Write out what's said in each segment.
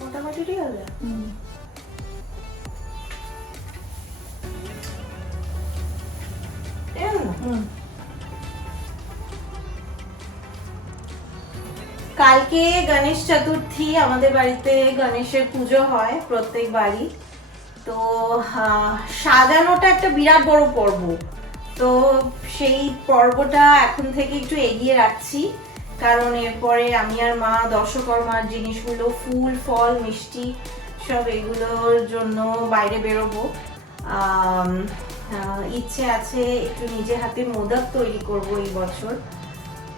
মোটামুটি ঠিক আছে। কালকে গণেশ চতুর্থী, আমাদের বাড়িতে গণেশের পুজো হয় প্রত্যেক বাড়ি। তো সাজানোটা একটা বিরাট বড় পর্ব, তো সেই পর্বটা এখন থেকে একটু এগিয়ে রাখছি, কারণ এরপরে আমি আর মা দশকর্মার জিনিসগুলো, ফুল ফল মিষ্টি সব এগুলোর জন্য বাইরে বেরোবো। ইচ্ছে আছে একটু নিজে হাতে মোদক তৈরি করব এই বছর,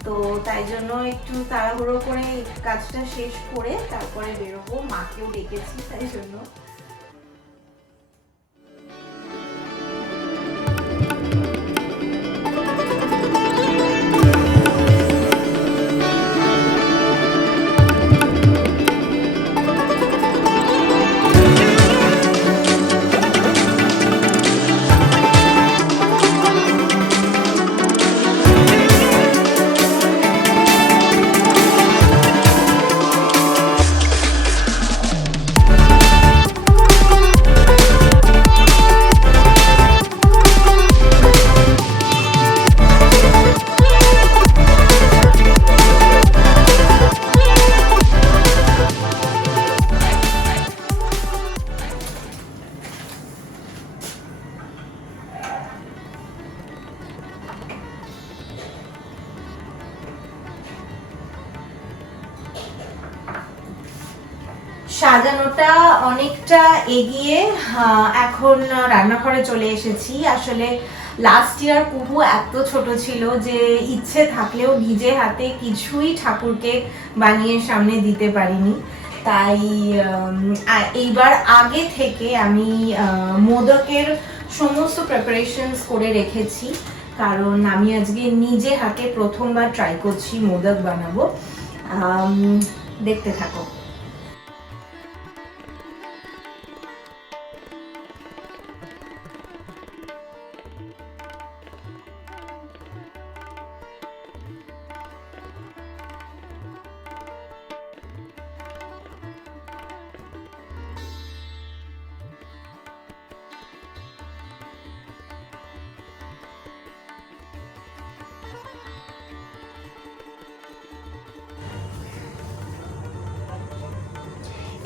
তো তাই জন্য একটু তাড়াহুড়ো করে কাজটা শেষ করে তারপরে বেরোবো। মাকেও ডেকেছি তাই জন্য। সাজানোটা অনেকটা এগিয়ে এখন রান্নাঘরে চলে এসেছি। আসলে লাস্ট ইয়ার কুহু এত ছোট ছিল যে ইচ্ছে থাকলেও নিজে হাতে কিছুই ঠাকুরকে বানিয়ে সামনে দিতে পারিনি, তাই এইবার আগে থেকে আমি মোদকের সমস্ত প্রিপারেশনস করে রেখেছি, কারণ আমি আজকে নিজে হাতে প্রথমবার ট্রাই করছি মোদক বানাবো। দেখতে থাকো।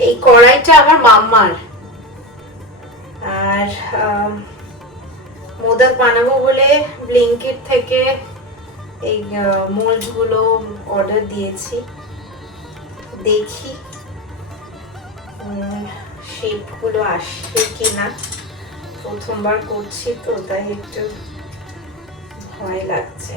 এই কড়াইটা আমার মাম্মার, আর মোদক বানাবো বলে ব্লিঙ্কিট থেকে এই মোল্ড গুলো অর্ডার দিয়েছি, দেখি শেপ গুলো আসছে কিনা। প্রথমবার করছি তো তাই একটু ভয় লাগছে।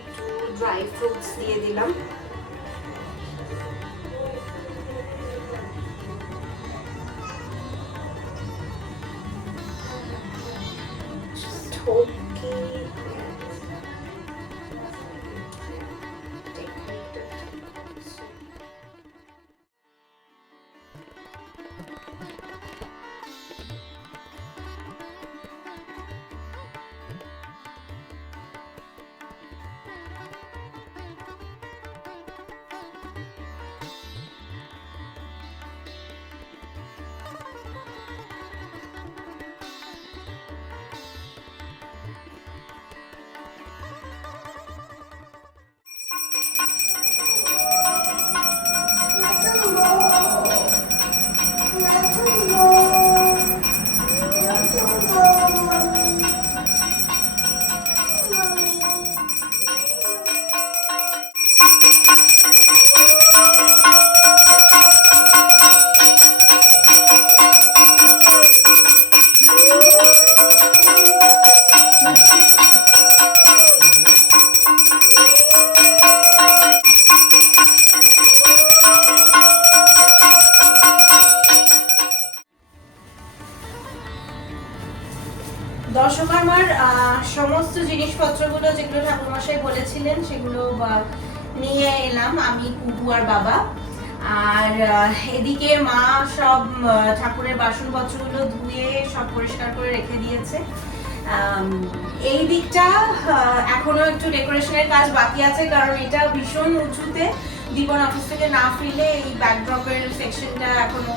একটু ড্রাই ফ্রুটস দিয়ে দিলাম। দশকর্মার সমস্ত জিনিসপত্রগুলো যেগুলো ঠাকুরমশাই বলেছিলেন সেগুলো নিয়ে এলাম আমি, কুহু আর বাবা। আর এদিকে মা সব ঠাকুরের বাসনপত্রগুলো ধুয়ে সব পরিষ্কার করে রেখে দিয়েছে। এই দিকটা এখনো একটু ডেকোরেশনের কাজ বাকি আছে, কারণ এটা ভীষণ উঁচুতে। দীপন অফিস থেকে না ফিরলে এই ব্যাকড্রপের সেকশনটা এখনো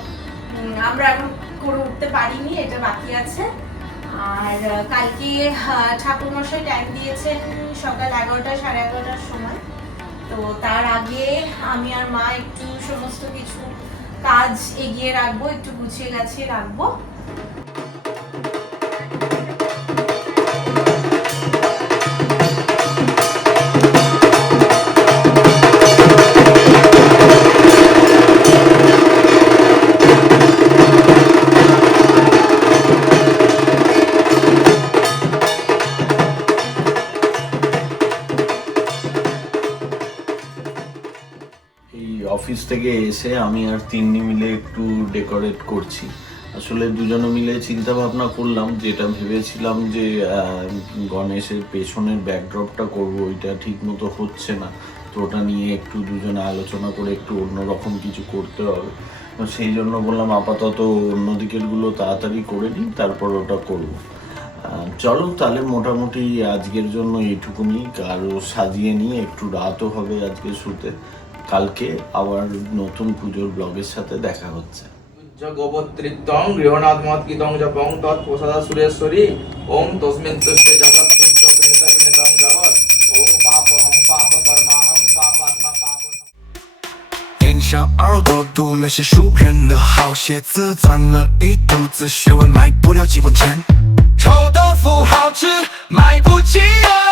আমরা এখন করে উঠতে পারিনি, এটা বাকি আছে। আর কালকে ঠাকুরমশাই টাইম দিয়েছেন সকাল 11টা 11:30টার সময়, তো তার আগে আমি আর মা একটু সমস্ত কিছু কাজ এগিয়ে রাখবো, একটু গুছিয়ে গাছিয়ে রাখবো। অফিস থেকে এসে আমি আর তিন্নি মিলে একটু ডেকোরেট করছি। আসলে দুজনে মিলে চিন্তা ভাবনা করলাম, যেটা ভেবেছিলাম যে গণেশের পেছনের ব্যাকড্রপটা করব, ওইটা ঠিক মতো হচ্ছে না, তো ওটা নিয়ে একটু দুজনে আলোচনা করে একটু অন্যরকম কিছু করতে হবে। সেই জন্য বললাম আপাতত অন্যদিকেরগুলো তাড়াতাড়ি করে নিই, তারপর ওটা করব। চলো তাহলে মোটামুটি আজকের জন্য এইটুকুনি, আরও সাজিয়ে নিয়ে একটু রাতও হবে আজকে শুতে। কালকে আবার নতুন পুজোর ব্লগের সাথে দেখা হচ্ছে। গোপত্রিত্বং গৃহনাথমৎকিতং জপং তৎপ্রসাদা সুরেশ্বরী ওং তস্মিন তুষ্টে জগৎ তুষ্ট প্রণীত প্রণীতং জগৎ ওং পাপহং পাপকর্মাহং পাপাত্মা পাপ。天上耳朵读了些书人的好写字，攒了一肚子学问，买不了几文钱。丑的富豪吃，买不起啊。